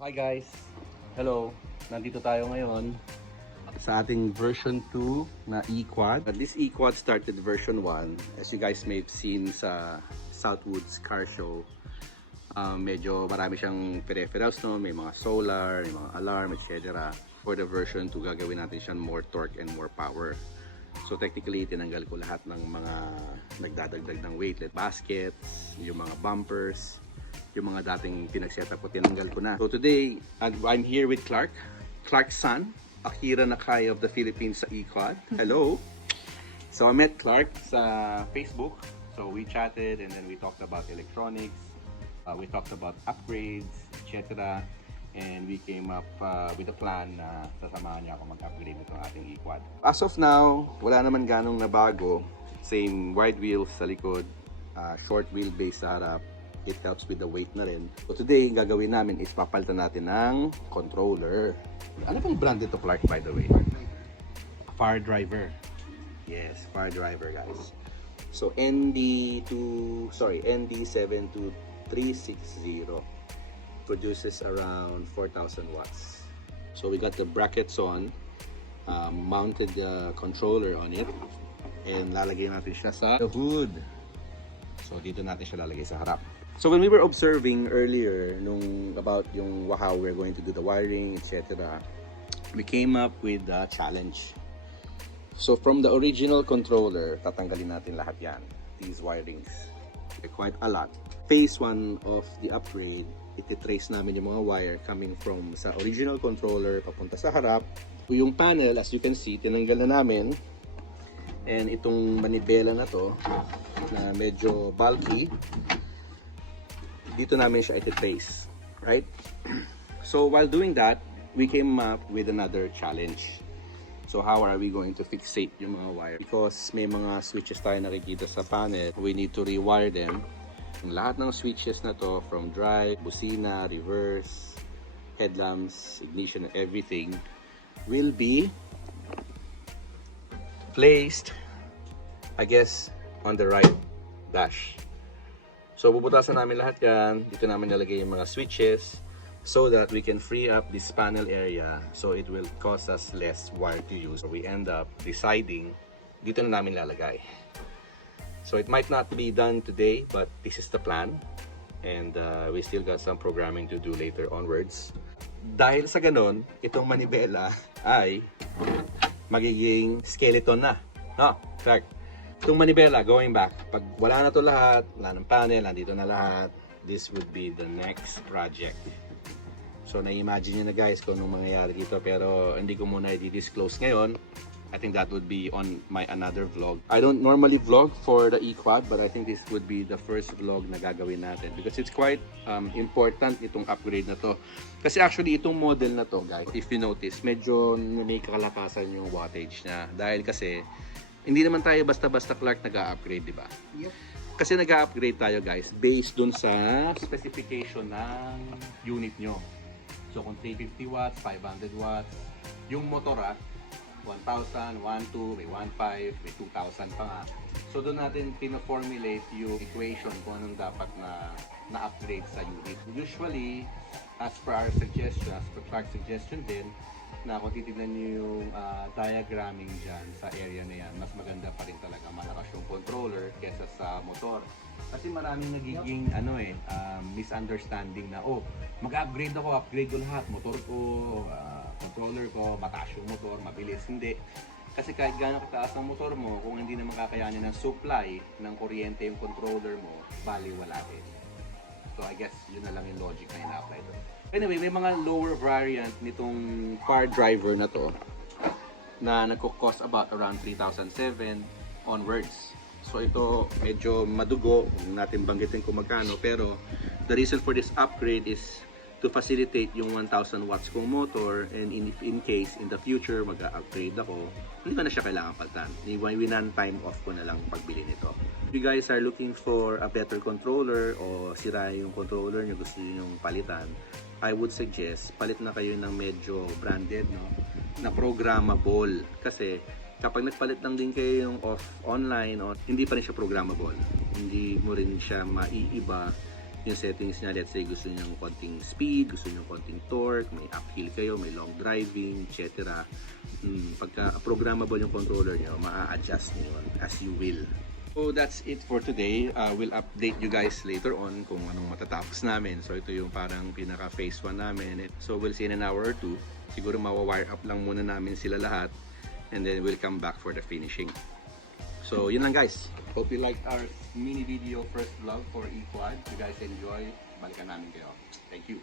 Hi guys! Hello! Nandito tayo ngayon sa ating version 2 na E-Quad. This E-Quad started version 1. As you guys may have seen sa Southwoods Car Show, medyo marami siyang peripherals, no? May mga solar, may mga alarm, etc. For the version 2, gagawin natin siya more torque and more power. So technically, tinanggal ko lahat ng mga nagdadagdag ng weight, like baskets, yung mga bumpers, yung mga dating pinag-setup ko, tinanggal ko na. So today, I'm here with Clark San, Akira Nakai of the Philippines sa E-Quad. Hello! So I met Clark sa Facebook. So we chatted and then we talked about electronics. We talked about upgrades, etc. And we came up with a plan na sasamahan niya ako mag-upgrade nitong ating E-Quad. As of now, wala naman ganong nabago. Same wide wheels sa likod, short wheelbase sa harap. It helps with the weight na rin. So today, gagawin namin is papalitan natin ng controller. Ano bang brand ito, Clark, by the way? Far Driver. Yes, Far Driver, guys. So ND72360 produces around 4,000 watts. So we got the brackets on, mounted the controller on it, and lalagay natin siya sa hood. So dito natin siya lalagay sa harap. So when we were observing earlier about how we're going to do the wiring, etc., we came up with a challenge. So from the original controller, tatanggalin natin lahat yan, these wirings. They're quite a lot. Phase 1 of the upgrade, ititrace namin yung mga wire coming from sa original controller papunta sa harap. Yung panel, as you can see, tinanggal na namin. And itong manibela na to, na medyo bulky, dito namin siya ititrace, right? So while doing that, we came up with another challenge. So how are we going to fixate yung mga wire? Because may mga switches tayo nakikita sa panel, we need to rewire them. Ang lahat ng switches na to, from drive, busina, reverse, headlamps, ignition, everything, will be placed, I guess, on the right dash. So bubutasan namin lahat yan, dito namin nalagay yung mga switches so that we can free up this panel area, so it will cost us less wire to use. So we end up deciding, dito na namin lalagay. So it might not be done today, but this is the plan, and we still got some programming to do later onwards. Dahil sa ganon, itong manibela ay magiging skeleton na. No, correct. Itong manibela, going back, pag wala na to lahat, wala ng panel, nandito na lahat, this would be the next project. So na-imagine nyo na guys kung anong mangyayari dito, pero hindi ko muna i-disclose ngayon. I think that would be on my another vlog. I don't normally vlog for the E-Quad, but I think this would be the first vlog na gagawin natin because it's quite important itong upgrade na to. Kasi actually itong model na to guys, if you notice, medyo may kalakasan yung wattage na. Dahil kasi hindi naman tayo basta-basta Clark nag-upgrade, di ba? Yep. Kasi nag-upgrade tayo guys based dun sa specification ng unit nyo. So kung 350 watts, 500 watts, yung motor 1,000, 1,200, may 1,500, may 2,000 pa nga. So doon natin pina-formulate yung equation kung anong dapat na-upgrade sa unit. Usually, as per our suggestion, as per Clark's suggestion din, na kung titignan nyo yung diagramming dyan sa area na yan, mas maganda pa rin talaga malakas yung controller kesa sa motor. Kasi maraming nagiging misunderstanding na mag-upgrade ako, upgrade ko lahat, motor ko, controller ko, mataas yung motor, mabilis. Hindi. Kasi kahit gano'ng kataas ang motor mo, kung hindi na makakayanin ng supply ng kuryente yung controller mo, bali wala din. So I guess yun na lang yung logic na ina-apply doon. Anyway, may mga lower variant nitong Far Driver na to na nagko-cost about around 3,700 onwards. So ito medyo madugo, huwag natin banggitin kung magkano, pero the reason for this upgrade is to facilitate yung 1,000 watts kong motor, and in case in the future mag-upgrade ako, hindi ko na siya kailangan palitan. Winan time off ko na lang pagbili nito. If you guys are looking for a better controller o sira yung controller nyo, gusto nyo yung palitan, I would suggest palit na kayo ng medyo branded, no, na programmable. Kasi kapag nagpalit lang din kayo yung online, o hindi pa rin siya programmable, hindi mo rin siya maiiba yung settings niya. Let's say gusto niyo ng konting speed, gusto niyo ng konting torque, may uphill kayo, may long driving, etc. Pagka programmable yung controller niyo, maa-adjust niyo as you will. So that's it for today. We'll update you guys later on kung anong matatapos namin. So ito yung parang pinaka phase 1 namin. So we'll see in an hour or two. Siguro mawa-wire up lang muna namin sila lahat. And then we'll come back for the finishing. So yun lang guys. Hope you liked our mini video first vlog for E-Quad. If you guys enjoy, balikan namin kayo. Thank you.